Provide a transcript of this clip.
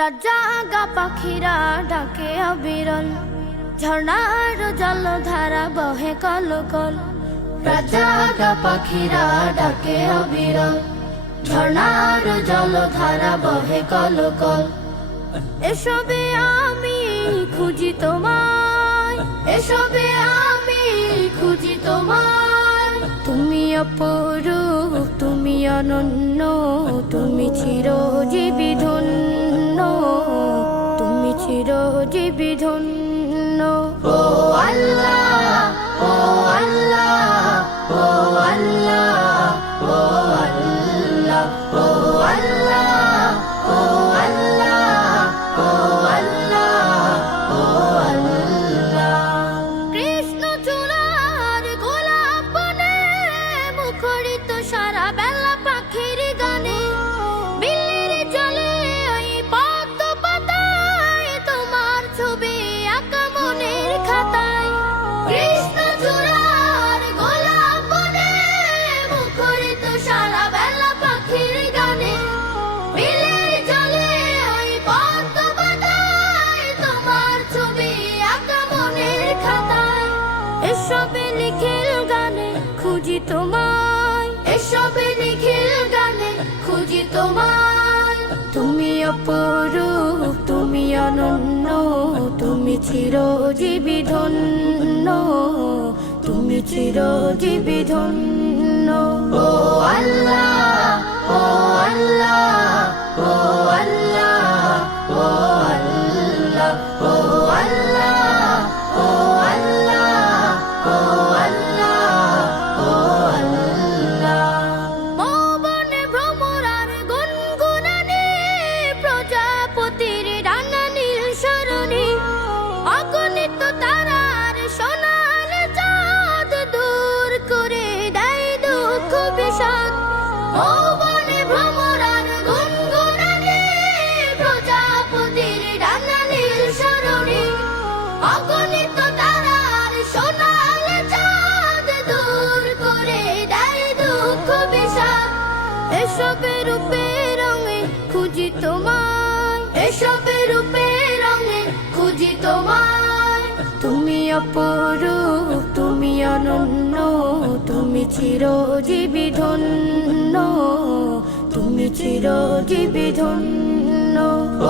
জাগা পাখিরা ডাকে অবিরল, ঝর্ণার জলধারা বহে কলকল। জাগা পাখিরা ডাকে অবিরল, ঝর্ণার জলধারা বহে কলকল। এসবে আমি খুঁজি তোমায়, এসবে আমি খুঁজি তোমায়। তুমি অপরূপ, তুমি অনন্য, তুমি চিরজীবী ধন্য, তুমি চিরজীবী ধন্য। ও আল্লাহ, ও আল্লাহ, ও আল্লাহ, ও আল্লাহ, ও আল্লাহ, ও আল্লাহ, ও আল্লাহ, ও আল্লাহ। কৃষ্ণ চূড়ার গোলাপ বনে মুখরিত সারা বেলা পাখির গানে। বিলের জলে ওই পদ্ম পাতায় তোমার ছবি আঁকা মনের খাতায়। কৃষ্ণ চূড়ার গোলাপ বনে মুখরিত সারা বেলা পাখির গানে। বিলের জলে ওই পদ্ম পাতায় তোমার ছবি আঁকা মনের খাতায়। এসবে নিখিল গানে খুঁজি তোমায়, এসবে নিখিল গানে খুঁজি তোমায়। তুমি অপরূপ, তুমি অনন্য, তুমি চিরজীবী ধন্য, তুমি চিরজীবী ধন্য। ও আল্লাহ, ও আল্লাহ, ও আল্লাহ, ও আল্লাহ, ও আল্লাহ, ও আল্লাহ, ও আল্লাহ, ও আল্লাহ। মৌবন ভ্রমরার গুনগুনানি, প্রজাপতির ডানা নীল সরণি, অগণিত তারার সোনার চাঁদ দূর করে দেয় দুঃখ বিষাদ। মৌবন ভ্রমরার গুনগুনানি, প্রজাপতির ডানা নীল সরণি, অগণিত তারার সোনার চাঁদ দূর করে দেয় দুঃখ বিষাদ। এসবে রূপে রঙে খুঁজি তোমায়, এসবে রূপে রঙে খুঁজি তোমায়। তুমি অপরূপ, তুমি অনন্য, তুমি চিরজীবী ধন্য, তুমি চিরজীবী ধন্য। ও